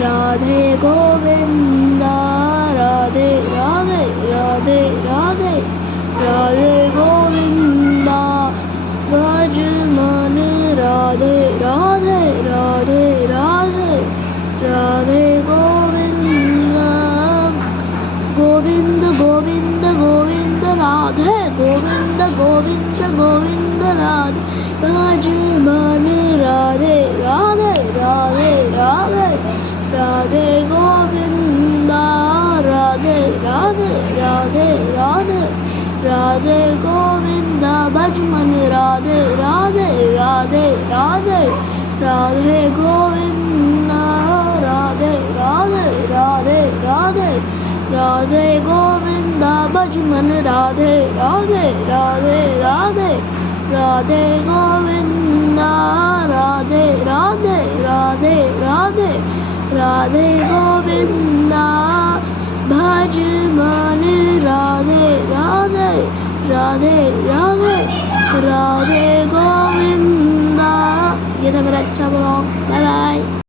राधे गोविंदा राधे राधे राधे राधे राधे गोविंदा भज मन राधे राधे राधे राधे राधे गोविंदा गोविंद गोविंद गोविंद राधे गोविंद गोविंद गोविंद राधे भज मन राधे राधे राधे राधे राधे गोविंदा राधे राधे राधे राधे राधे गोविंदा भज मन राधे राधे राधे राधे राधे गोविंदा राधे राधे राधे राधे राधे गोविंदा भज मन राधे राधे राधे राधे राधे गोविंदा राधे राधे राधे राधे राधे गोविंदा भज मन राधे राधे राधे राधे